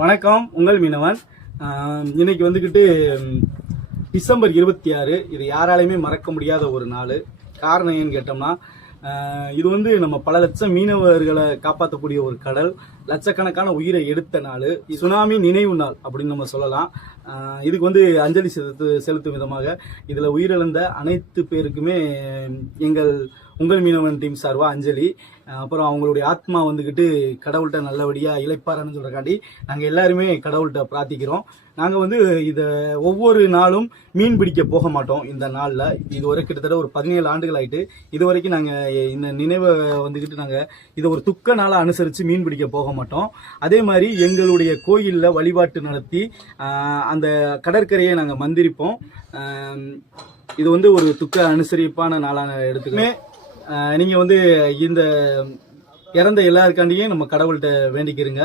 வணக்கம் உங்கள் மீனவன். இன்னைக்கு வந்துக்கிட்டு டிசம்பர் இருபத்தி ஆறு. இது யாராலையுமே மறக்க முடியாத ஒரு நாள். காரணம் ஏன்னு கேட்டோம்னா இது வந்து நம்ம பல லட்சம் மீனவர்களை காப்பாற்றக்கூடிய ஒரு கடல் லட்சக்கணக்கான உயிரை எடுத்த நாள். சுனாமி நினைவு நாள் அப்படின்னு நம்ம சொல்லலாம். இதுக்கு வந்து அஞ்சலி செலுத்து செலுத்தும் விதமாக இதில் உயிரிழந்த அனைத்து பேருக்குமே எங்கள் உங்கள் மீனவன் டீம் சார்வா அஞ்சலி. அப்புறம் அவங்களுடைய ஆத்மா வந்துக்கிட்டு கடவுள்கிட்ட நல்லபடியாக இழைப்பாருன்னு சொல்கிறக்காண்டி நாங்கள் எல்லாருமே கடவுள்கிட்ட பிரார்த்திக்கிறோம். நாங்கள் வந்து இதை ஒவ்வொரு நாளும் மீன் பிடிக்க போக மாட்டோம் இந்த நாளில். இது வரை கிட்டத்தட்ட ஒரு பதினேழு ஆண்டுகள் ஆகிட்டு இது வரைக்கும் நாங்கள் இந்த நினைவை வந்துக்கிட்டு நாங்கள் இதை ஒரு துக்க நாளாக அனுசரித்து மீன் பிடிக்க போக மாட்டோம். அதே மாதிரி எங்களுடைய கோயிலில் வழிபாட்டு நடத்தி அந்த அந்த கடற்கரையை நாங்கள் மந்திரிப்போம். இது வந்து ஒரு துக்க அனுசரிப்பான நாளாக எடுத்துக்கமே நீங்க வந்து இந்த இறந்த எல்லாருக்காண்டியும் நம்ம கடவுள்கிட்ட வேண்டிக்கிறங்க.